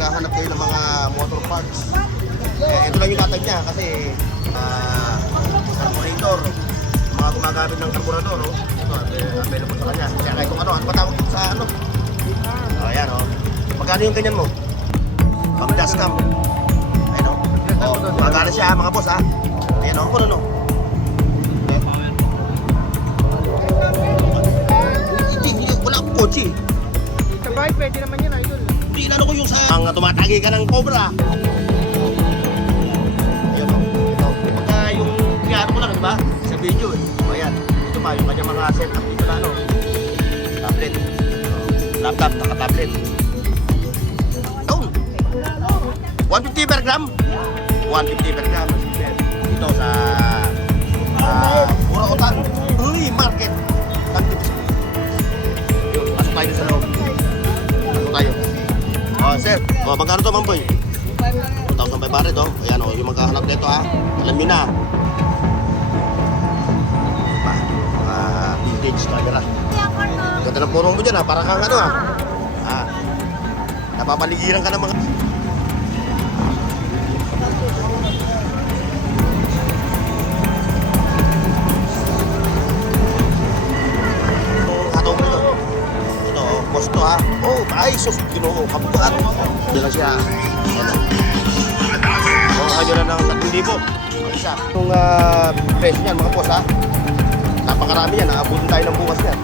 naghahanap kayo ng mga motor parts, ito lang yung tatag niya kasi carburetor, mga gumagamit ng carburetor, oh. Ito, available sa kanya. Kaya kahit kung ano ba tawag dito sa ano? Ayan, oh. Magkano yung ganyan mo? Pang dashcam. Ayan, oh. Oh, magkano siya, mga boss, ha? Ayan, oh. Ano, no? Wala akong kotse. Sabay, pwede naman yan, idol. Hindi, inano ko yung sa... Ang tumatagi ka ng cobra. Ayan, oh. Ito. Pagka yung pinano ko lang, di ba? Sa video, eh. O, ayan. Ito pa, yung kanya mga setup dito na, ano? Tablet. Laptop, naka-tablet. Doon. 150 per gram. 150 per gram. Dito sa... Burautan. Uy, market. Yun, pasok tayo sa loob. Pasok tayo. Oh, sir. Oh, magkano to, Mamboy? 2,500 to. Ayan, oh, yung magkahanap nito, ha. Alam nyo na. Diba? Mga vintage camera. Ganda ng purong mo dyan, ha. Parang kang ano, ha. Ah. Napapaligiran ka ng mga... Hatong ito. Ito, boss to, ha. Oh, ay, sus, ginoo. Kabukaan. Diyan na siya. Ayan na. Kuha nyo na ng 3,000. Ang isa. Yung presyo niyan, mga boss, ha. Napakarami yan. Naabutin tayo ng bukas yan.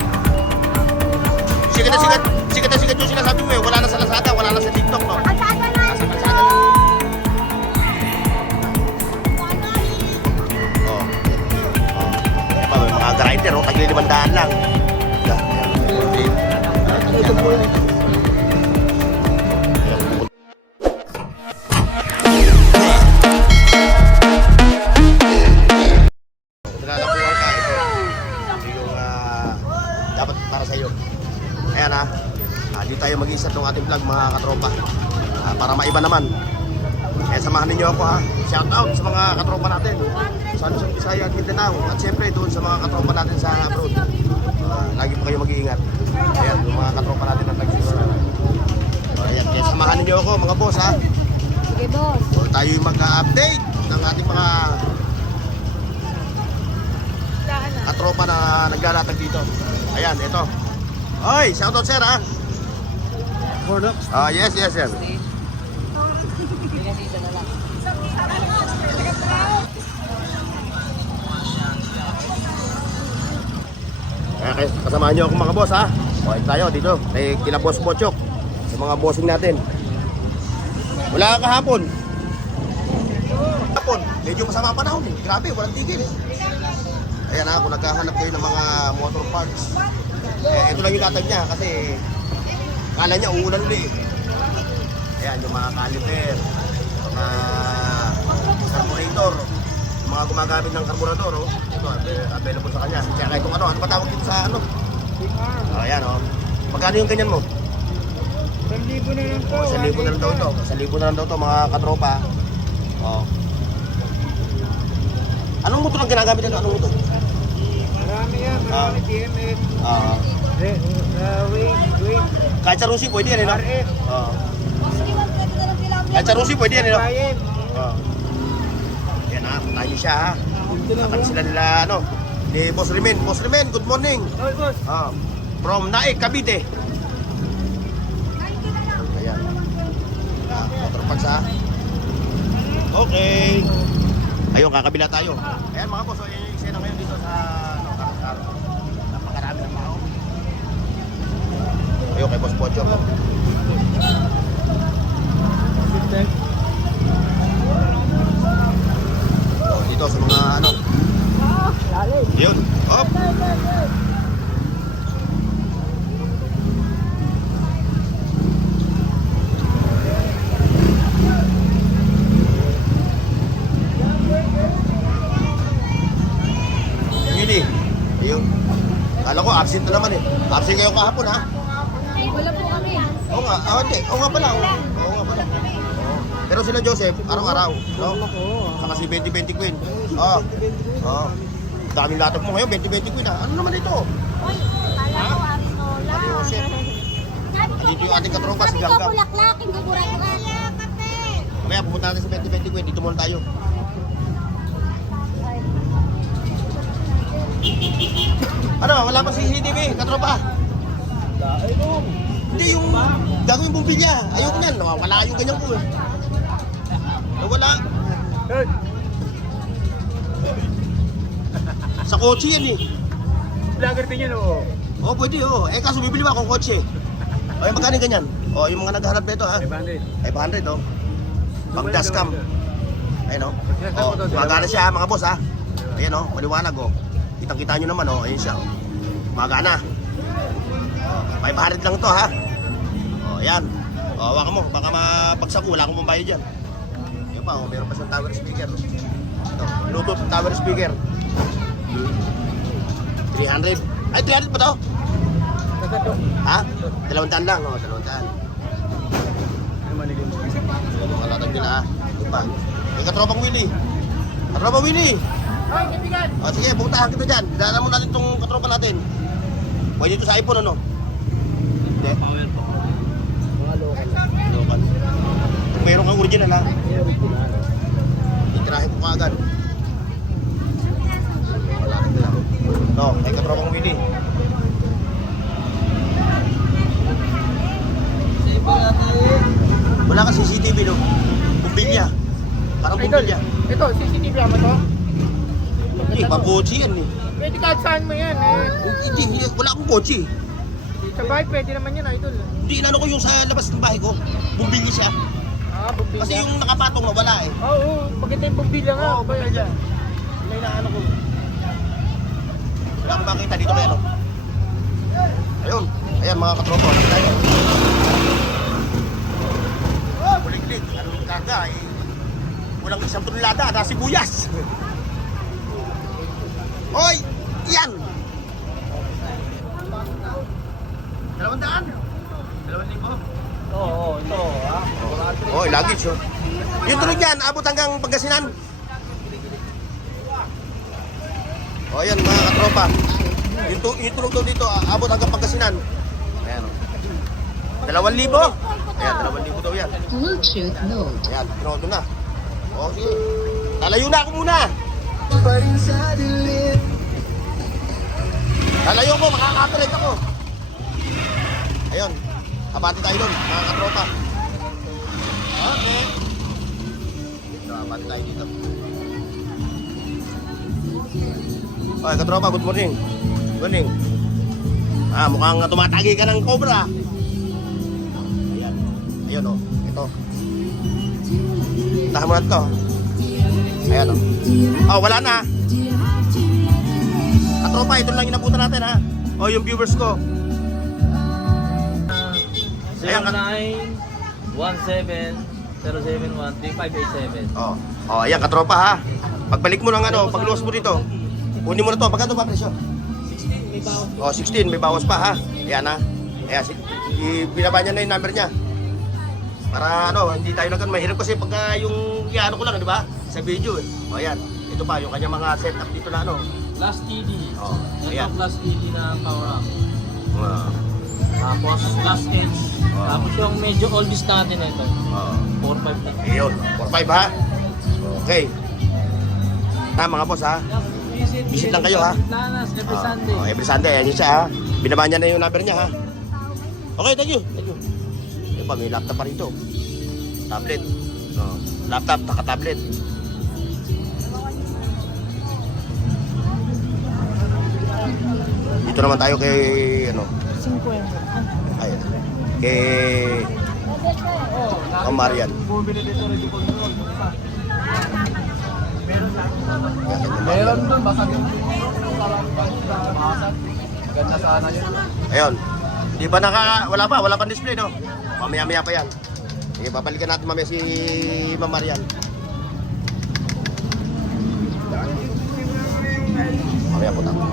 Sikat na sikat. Sikat na sikat yung sinasabi mo, eh. Wala na sa Lazada, wala na sa TikTok, no? Kalsada na Nasa kalsada na. Oh. Oh. Diba, may mga grinder, oh. Tagli 500 lang. Ito po yun. Nagkakapuan ka, ito. Ito yung dapat para sa'yo. Ayan, ha. Dito tayo mag-isa ng ating vlog, mga katropa. Para maiba naman. Kaya samahan ninyo ako, ha. Shout out sa mga katropa natin sa Luzon, Visayas at Mindanao. At syempre doon sa mga katropa natin sa abroad. Lagi po kayo mag-iingat. Ayan, yung mga katropa natin ang nagsisimula. Ayan, kaya samahan ninyo ako, mga boss, ha. Sige, boss. So, tayo yung mag-update ng ating mga katropa na naglalatag dito. Ayan, ito. Oy, shout out, sir, ha. Yes, yes, yes. Okay, kasamahan niyo ako, mga boss, ha. Okay, tayo dito kay kila Boss Pochok sa mga bossing natin. Wala ka kahapon. Kahapon, medyo masama panahon, eh. Grabe, walang tigil, eh. Ayan, ha, kung naghahanap kayo ng mga motor parts, ito lang yung tatag niya kasi kala niya uulan ulit. Ayan, yung mga caliper, mga carburetor, mga gumagamit ng carburetor, oh. Ito, available sa kanya. Kaya kahit kung ano ba tawag dito sa ano? Ayan, oh. Magkano yung ganyan mo? 1,000 na lang to. 1,000 na lang daw ito. 1,000 na lang daw ito, mga katropa. Oh. Anong motor ang ginagamit nito? Anong motor? Marami yan, marami. DMX. Wait. Kahit sa Rusi, pwede yan, eh, no? RF. Oh. Kahit sa Rusi, pwede yan, eh, no? Ryan. Oh. Yan, ha. Puntahan niyo siya, ha. Dapat sila nila, ano, ni Boss Rimen. Boss Rimen, good morning. Oy, boss. From Naik, Cavite. Ayan. Motor parts, ha. Okay. Ayun, kakabila tayo. Ayan, mga boss, yung eksena ngayon dito sa, ano, Carlos. Napakarami ng tao. Ayun, kay Boss Pocho. So, dito sa mga, ano. Yun. Hop. Hindi. Ayun. Kala ko absent na naman, eh. Absent kayo kahapon, ha? Wala po kami. Oo nga. Hindi. Oo nga pala. Oo nga pala. Pero sila Joseph, araw-araw, no? Saka si 20-20 Queen. Oo. Oo. Daming latag mo ngayon, 20-20 Queen, ha? Ano naman ito? Uy, kala ko Arinola. Ate Joseph. Dito yung ating katropa, si Sabi ko Ganggang. bulaklak, hindi buradukan. mamaya pupunta natin sa 2020, dito muna tayo. Ano, wala pa CCTV, katropa? Hindi yung gagawin bumbilya. Ayoko niyan, nawawala yung ganyan ko eh. Nawala. Sa kotse yan eh. Vlogger din yan, oo. Oo, pwede oh. Eh kaso bibili ba akong kotse? O yung magkano ganyan? O yung mga naghahanap nito ha? 500. 500 oh. Pang dashcam. Ayun oh. Oh, magana siya mga boss ha. Ayan oh, maliwanag oh. Kitang-kita nyo naman oh. Ayun siya oh. Magana. 500 lang to ha. Oh, ayan. Oh, hawakan mo. Baka mapagsak ko. Wala akong pambayad dyan. Yan pa oh. Meron pa siyang tower speaker. Ito. Bluetooth tower speaker. 300. Ay, 300 pa to? Ha? 200 lang. Oh, 200. Mga latag nila ha. Ito pa. May katropang Willie. Katropang Willie. Ay, kaibigan! O sige, puntahan kita dyan. Daanan mo natin itong katropa natin. Pwede ito sa iPhone ano? Hindi. Power po. Mga local. Local. Kung meron kang original ha. Itirahin ko kaagad. Wala rin nila. No, may katropang Willie. Wala ka CCTV no? Bumbilya. Parang bumbilya. Ito, CCTV naman to. Hindi, pang kotse yan eh. Pwede kahit saan mo yan eh. Hindi, wala akong kotse. Sa bahay, pwede naman yan, idol. Hindi, inano ko yung sa labas ng bahay ko. Bumbilya siya. Ah, bumbilya. Kasi yung nakapatong na wala eh. Oo, maganda yung bumbilya nga. Oo, bumbilya. Wala yung ano ko. Wala akong makita dito kaya no. Ayun, ayan mga katropo, hanap tayo. Oh, kulig-lig. Anong karga eh. Walang 1 tonelada, nasa sibuyas. Hoy! Yan! 200? 2,000? Oo, ito. Hoy, luggage oh. Yung tulog yan, abot hanggang Pangasinan. O yan mga katropa. Yung tulog daw dito, abot hanggang Pangasinan. Ayan o. 2,000? Ayan, 2,000 daw yan. Bluetooth mode. Ayan, pinodo na. O sige. Lalayo na ako muna. Lalayo ko, makaka-copyright ako. Ayun. Abati tayo doon, mga katropa. Okay. So, abati tayo dito. Okay, katropa, good morning. Good morning. Mukhang tumatagi ka ng cobra. Ayan. Ayun o, ito. Tahan mo na ito. Ayan o. Oh, wala na. Katropa, ito lang inabutan natin ha. O, yung viewers ko. Ayan, 0917-071-3587. Oh, ayan katropa ha. Pagbalik mo ng ano, pagluwas mo dito. Kunin mo na to. Pagkano ba presyo? 16, may bawas. Oh, 16, may bawas pa ha. Ayan ha. Ayan, binaba niya na yung number niya. Para ano, hindi tayo nagkan mahirap kasi pagka yung ano ko lang, di ba? Sa video eh. Oh, ayan. Ito pa yung kanya mga setup dito na ano. Last TD. Oh, ayan. Ito last TD na power up. Oh, Tapos last edge. Oh. Tapos yung medyo oldies natin ito. oh. 4.5 na. Ayun, 4-5 ha. Okay. Mga boss ha. Visit lang kayo, ha? Planas every Sunday. Oh, every Sunday, ayan yun siya ha. Binaba niya na yung number niya ha. Okay, thank you. Thank you. Ayun pa, may laptop pa rito. Tablet. Oh, laptop, naka-tablet. Dito naman tayo kay, ano? 50. Ayun. Kay Marian. Bumili dito rin yung control. Meron doon, basag yung basag. Ganda sana yun. Ayun. Di ba wala pang display no? Mamaya-maya pa yan. Sige, babalikan natin mamaya si Ma'am Marian. Mamaya po tayo.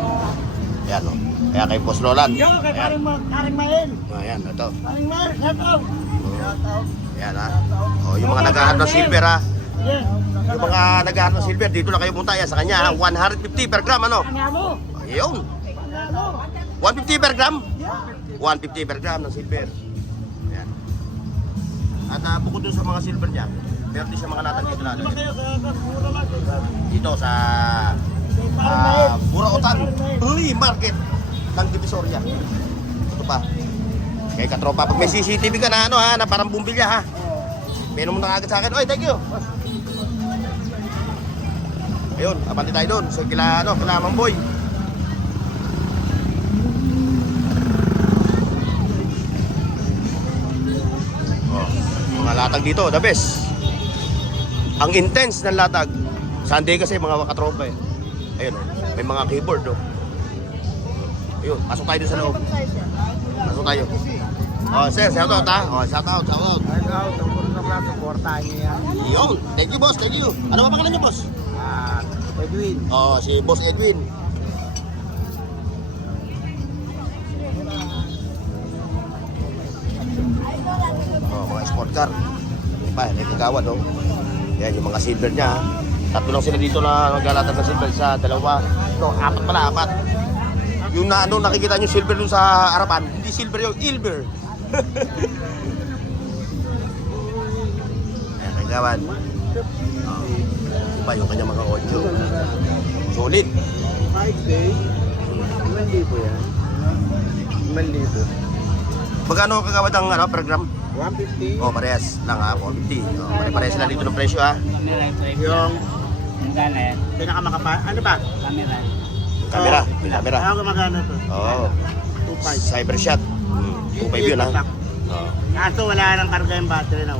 Ayan no. Kaya kay Boss Roland. Yo, kay Ayan. Karing Mael. Ayan, ito. Karing Mael, shout out. Ayan ha. O, yung mga naghahanap ng silver ha. Yeah. Yung mga naghahanap ng silver, dito na kayo punta. Yan sa kanya ha. 150 per gram ano. Ano mo? Ayun. Ano? 150 per gram? 150 per gram ng silver. Ayan. At bukod dun sa mga silver niya, 30 siya mga latag dito na. Dito sa Burautan Flea Market ng Divisoria. Ito pa. Kaya katropa, pag may CCTV ka na ano ha, na parang bumbilya ha. Meron mo na agad sa akin. Oy, thank you. Ayun, abante tayo doon. So kila Mamboy. Oh, mga latag dito, the best. Ang intense ng latag. Sunday kasi mga katropa eh. Ayun, may mga keyboard oh. Ayun, pasok tayo dun sa loob. Pasok tayo. Oh, sir, shout out ha. Oh, shout out. Supportahan niyo yan. Yun, thank you boss, thank you. Ano ba pangalan niyo boss? Edwin. Oh, si Boss Edwin. Oh, mga sport car. Pa, may kagawad oh. Yan yung mga silver niya. Tatlo lang sila dito na naglalatag ng silver sa dalawa. No, apat. Yung na ano nakikita niyo silver dun sa harapan, hindi silver yung ilver. Ayan, kagawad. Oh. Iba yung kanya mga audio. Solid. 5 days. 1,000 yan. 1,000. Magkano kagawad ang ano, program? 150. Oh, parehas lang ha, 450. Oh, pare-parehas sila dito ng presyo ha. Yung pinakamakapal. Ano ba? Camera, may camera. Ako magana to. Oo. 2.5. Cyber shot. 2.5 yun ha. Oo. Kaso wala nang karga yung battery na.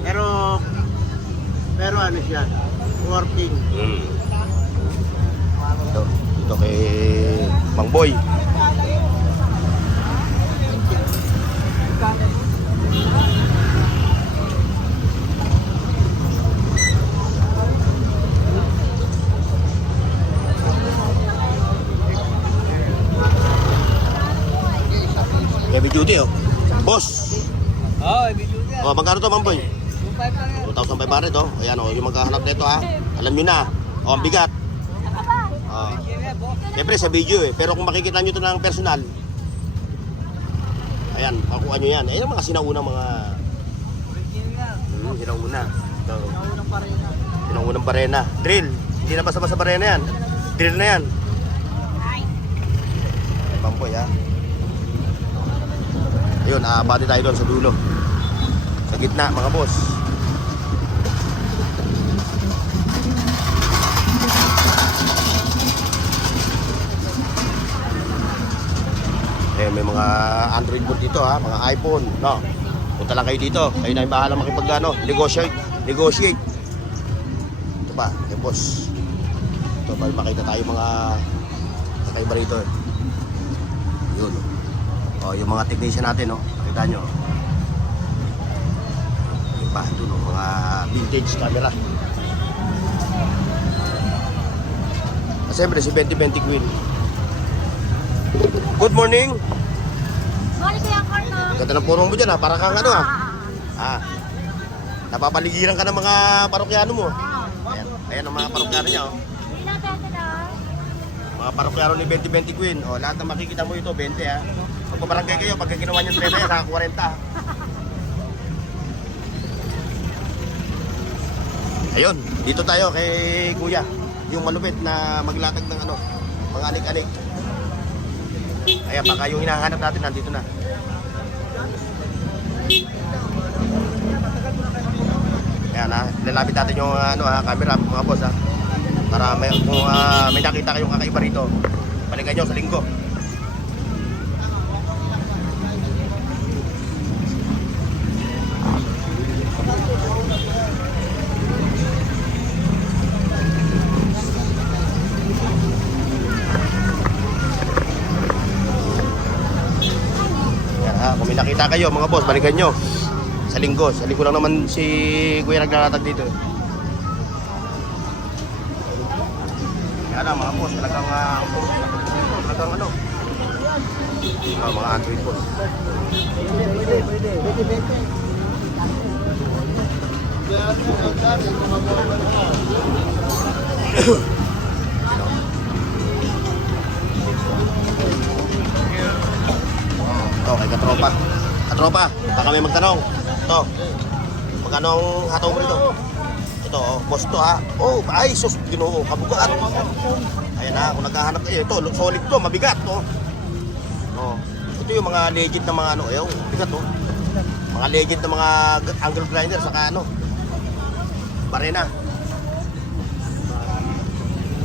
Pero ano siya? Working. Ito kay Mang Boy. Heavy duty oh. Boss. Oh, video yan. Oh, magkano to Mang Boy? 2,500 lang yan. 2,500 oh. Ayan oh, yung magkahanap nito ha. Alam niyo na. Oh, ang bigat. Oh. Siyempre sa video eh. Pero kung makikita nyo ito ng personal, ayan, makuha nyo yan. Ayan ang mga sinaunang mga... sinauna. Ito. Sinaunang barena. Drill. Hindi na basta-basta barena yan. Drill na yan. Pampoy ha. Ayun, bati tayo doon sa dulo. Sa gitna mga boss. May mga Android phone dito ha, mga iPhone, no. Punta lang kayo dito. Kayo na yung bahala makipag-ano, negotiate. Ito pa, boss. Ito pa, makita tayo mga kakaiba rito. Yun. Oh, yung mga technician natin, no. Kita nyo. Yung pa, ito, no, mga vintage camera. Siyempre, si 2020 Queen. Good morning. Morning, Kuya Carlo. Ganda ng purong mo dyan ha, para kang ano ha. Napapaligiran ka ng mga parokyano mo. Ayan ang mga parokyano niya oh. Hindi na tayo na. Mga parokyano ni 2020 Queen. Oh, lahat na makikita mo ito, 20 ha. Magpabarangay kayo, pagka ginawa niyo 30 yan, naka 40. Ayun, dito tayo kay Kuya. Yung malupit na maglatag ng ano, mga anik-anik. Ayan, baka yung hinahanap natin nandito na. Ayan ha, lalapit natin yung ano, camera mga boss ha. Para may, kung may nakita kayong kakaiba rito, balikan nyo sa linggo. Kung may nakita kayo mga boss, balikan nyo sa linggo. Sa linggo lang naman si Kuya naglalatag dito. Kaya na mga boss, talagang ano, mga Android boss. Ito kay Katropa. Katropa, baka may magtanong. Ito. Magkano ang hataw mo nito? Ito, oh, boss to ha. Oh, ay, sus, ginoo, kabugaan. Ayan na, kung naghahanap kayo, ito, solid to, mabigat to. Oh. Ito yung mga legit na mga ano, ayaw, bigat to. Mga legit na mga angle grinder, saka ano, barena.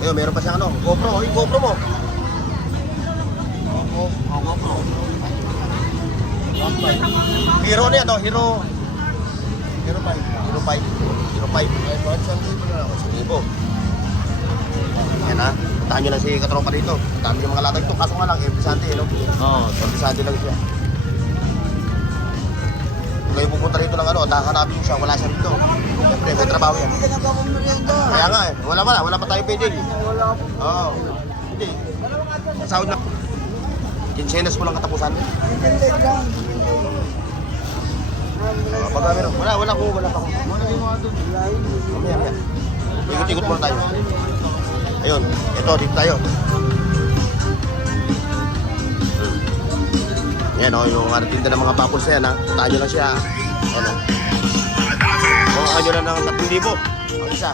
Ayun, meron pa siyang ano, GoPro, yung GoPro mo. GoPro. Hero na yan, oh, Hero 5. Yan ha, puntahan nyo lang si katropa dito. Dami yung mga latag ito, kaso nga lang, every Sunday, no? Oo, every Sunday lang siya. Kung kayo pupunta rito ng ano, nakakanapin siya, wala siya dito. Siyempre, may trabaho yan. Kaya nga eh, wala pa tayo pwede. Oo, hindi. Sound na. Kinsenas mo lang katapusan. Pag meron, wala pa ako. Mamaya. Ikot-ikot muna tayo. Ayun, ito, dito tayo. Yan o, yung tinda ng mga bubbles na yan ha. Puntahan nyo lang siya. Yan o. Puntahan nyo lang ng 3,000. Ang isa.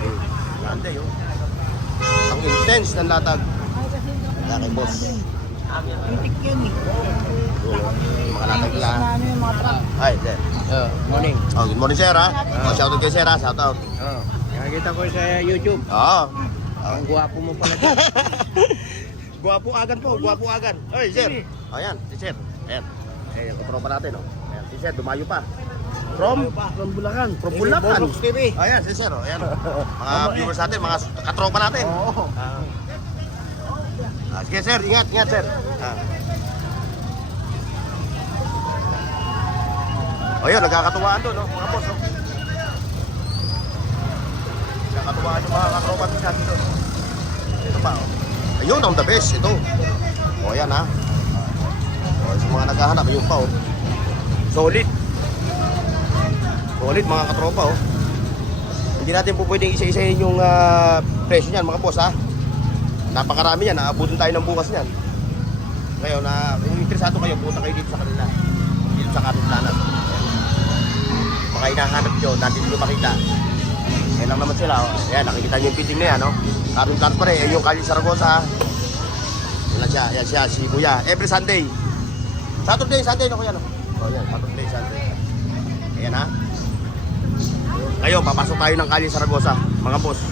Ayun, ganda yun. Ang intense ng latag. Kaya kay boss. Antik yan eh. Mga latag nila. Ano yung mga truck? Ay, sir. Morning. Oh, good morning sir ha. Oh, shoutout kay sir ha. Shoutout. Nakakita ko sa YouTube. Oo. Ang gwapo mo pala. Guwapo agan po, guwapo agan. Ay, sir. Ayan, si sir. Ayan. Eh, yung katropa natin, oh. Ayan, si sir, dumayo pa. From Bulacan. From Bulacan. Borbox TV. Ayan, si sir, oh. Ayan, oh. Mga viewers natin, mga katropa natin. Oo. Sige, sir. Ingat, sir. Oh, yun, nagkakatuwaan doon, no? Mga boss, no? Nagkakatuwaan yung mga katropa natin dito. Ito pa, oh. Ayun, ang the best, ito. O, yan, ha. O, sa mga naghahanap, ayun pa, oh. Solid. Solid, mga katropa, oh. Hindi natin po pwedeng isa-isahin yung presyo niyan, mga boss, ha. Napakarami yan, naabutin tayo ng bukas niyan. Ngayon, kung interesado kayo, punta kayo dito sa kanila. Dito sa Katiplanan. Mga hinahanap nyo, natin nyo makita. Ayan lang naman sila, oh. Ayan, nakikita nyo yung fitting na yan, no? Katiplanan pa rin, ayan yung Kali Saragosa. Yan siya, ayan siya, si Kuya. Every Sunday. Sunday, no, Kuya, no? O, yan, Sunday. Ayan, ha? Ngayon, papasok tayo ng Kali Saragosa, mga boss.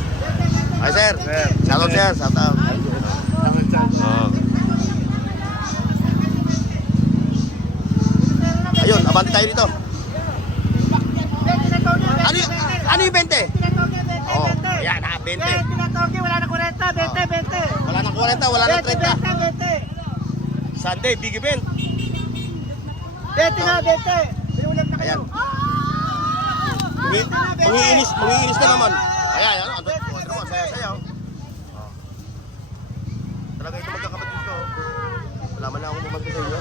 Ay, sir. Shoutout, sir. Shoutout. Ayun, abante tayo dito. Ano yung 20? Oh, ayan ha, 20. Wala na 40, 20. Wala na 40, wala na 30. Sunday, big event. 20 na, 20. Binulang na kayo. Ayan. Mangiinis na naman. Ayan, ano, saya. Talaga ito magkakapatid ko. Wala man lang ako bumagay sa inyo.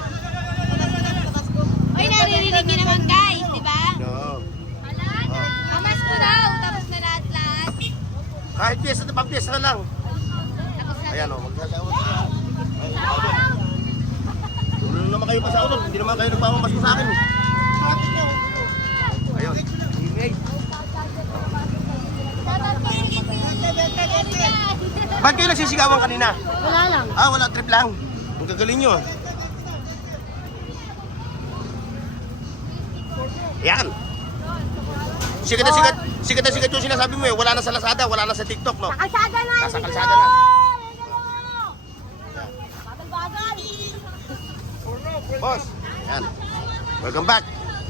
Uy, naririnig niyo naman guys, di ba? No. Pamas ko daw, tapos na lahat. Kahit piyesa na lang. Tapos na. Ayan o, magsasawa siya. Tulo naman kayo pa sa ulo. Hindi naman kayo nagpapamasko sa akin. Ayun. Ba't kayo nagsisigawan kanina? Wala lang. Wala, trip lang. Ang gagaling nyo. Yan. Sikat na sikat yung sinasabi mo eh. Wala na sa Lazada, wala na sa TikTok, no? Kalsada na. Nasa kalsada na. Bagal-bagal. Boss, yan. Welcome back.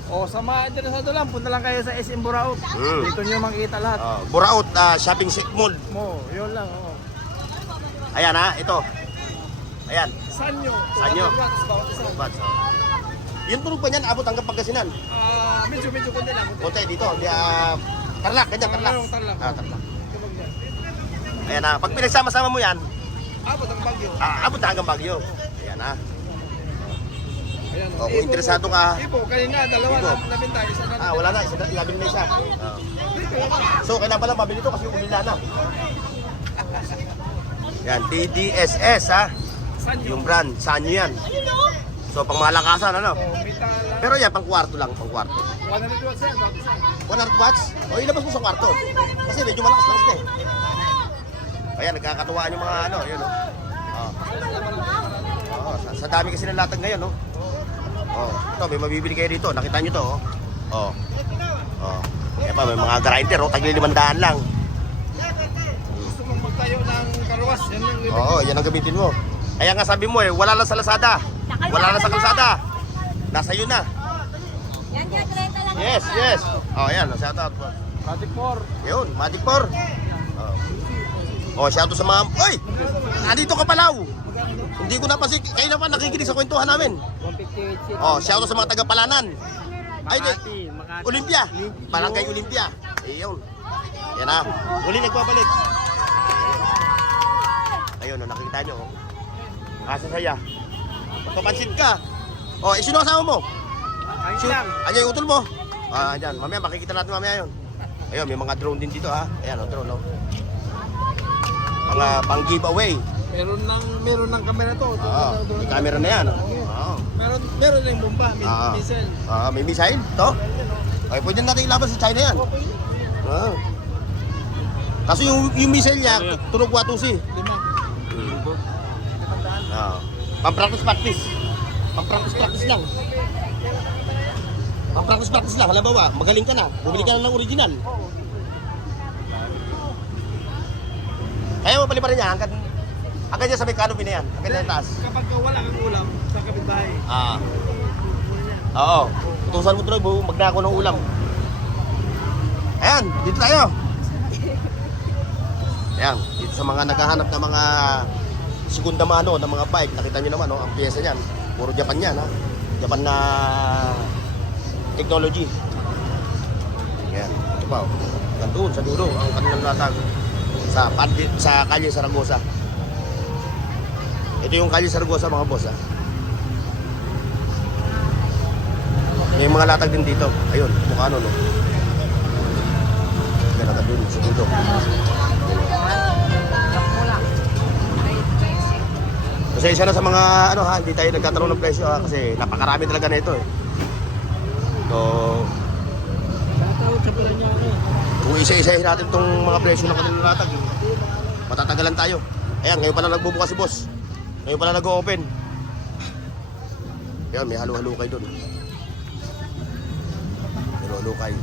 O sa mga interesado lang, punta lang kayo sa SM Buraot. Dito nyo makikita lahat. Buraot Shopping Mall. Yun lang. Oh. Ayan ha, ito. Ayan. Sanyo. Sanyo. Bawat isa. Bats. Yung tunog pa niyan, abot hanggang Pangasinan. Medyo kundi lang. Konti dito, di Tarlac, ganyan, Tarlac. Tarlac. Tarlac. Ayan ha, pag pinagsama-sama mo yan, Abot ang Bagyo. abot na hanggang Baguio. Ayan ha. Ayan. Kung interesado ka, Ipo, kanina, dalawa Ipo. na nabintay. Isa na. wala na, labing na isa. So, kailangan pala mabili ito kasi umila na. Yan, TDSS ha. Sanyo. Yung brand, Sanyo yan. So, pang malakasan, ano? Metal. Pero yan, pang kwarto lang, pang kwarto. 100 watts yan, bakit yan? 100 watts? O, ilabas mo sa kwarto. Kasi medyo malakas lang siya eh. Ayan, nagkakatuwaan yung mga ano, yun, no? Sa dami kasi ng latag ngayon, no? Ito, may mabibili kayo dito. Nakita nyo to, oh. Kaya pa, may mga grinder, tagli 500 lang. Gusto mong magtayo ng karuwas, yan yung libre. Oo, yan ang gamitin mo. Kaya nga sabi mo wala lang sa Lazada. Wala lang sa kalsada. Nasa iyo na. Yan dyan, 30 lang. Yes. Ayan, shout out. Magic 4. Yun, Magic 4. Shout out sa mga... Oy! Nandito ka palaw! Hindi ko napansin. Kayo naman nakikinig sa kwentuhan namin. 158. Shout out sa mga taga-Palanan. Ay, Olympia. Barangay Olympia. Ayun. Yan na. Uli nagbabalik. Ayun, nakikita nyo. Kasasaya. Papansin ka. Sino kasama mo? Ayun lang. Ayan yung utol mo. Ayan. Mamaya makikita natin mamaya yun. Ayun, may mga drone din dito ha. Ayan, drone, no? Mga pang giveaway. Meron ng camera to. May camera na yan. Meron na yung bomba, missile. May missile? To? Okay, pwede natin ilaban sa China yan. Kaso yung missile niya, tunog watusi. 5. Pang-practice. Pang-practice lang. Pang-practice lang. Halimbawa, magaling ka na. Bumili ka na ng original. Kaya mapali pa rin niya. Hanggang niya sa may canopy na yan. Hanggang niya taas. Kapag wala kang ulam sa kapitbahay. Oo. Utusan mo tuloy, magnako ng ulam. Ayan, dito tayo. Ayan, dito sa mga naghahanap ng mga segunda mano ng mga bike. Nakita nyo naman, ang pyesa niyan. Puro Japan yan, ha? Japan na technology. Ayan, ito pa. Gandoon, sa dulo, ang kanilang latag. Sa Kalye Saragosa. Ito yung Kalye Saragosa, mga boss, ha? May mga latag din dito. Ayun, mukha ano, no? May latag din, sa dulo. Kasi isa na sa mga hindi tayo nagkataroon ng presyo kasi napakarami talaga na ito eh. So, Tatawag sa pala niya ako. kung isa-isahin natin itong mga presyo ng kanilang latag, matatagalan tayo. Ayan, ngayon pala nagbubukas si boss. Ngayon pala nag-o-open. Ayan, may halo-halukay doon. Halo-halukay.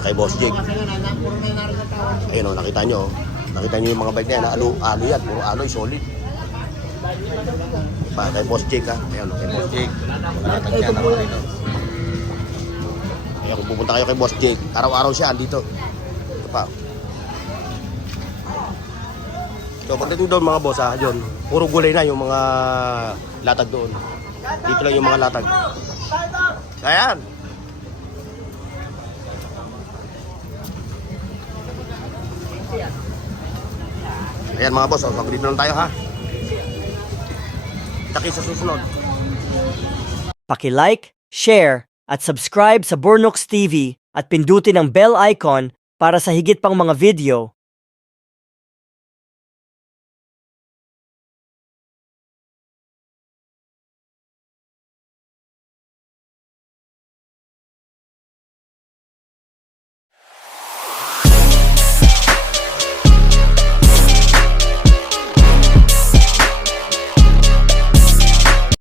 Kay Boss Jake. Ayun, nakita nyo. Nakita nyo yung mga bike na yan. Alo yan. Puro aloy, solid. Kay Boss Jake, ha. Ayun, kay Boss Jake. Nakita niya naman dito. Ayun, kung pupunta kayo kay Boss Jake, araw-araw siya andito. Ito pa. So, pagdating doon mga boss, yun. Puro gulay na yung mga latag doon. Dito lang yung mga latag. Ayan. Ayan mga boss, dito lang tayo ha. Kita kayo sa susunod. Paki-like, share, at subscribe sa Bornox TV at pindutin ang bell icon para sa higit pang mga video.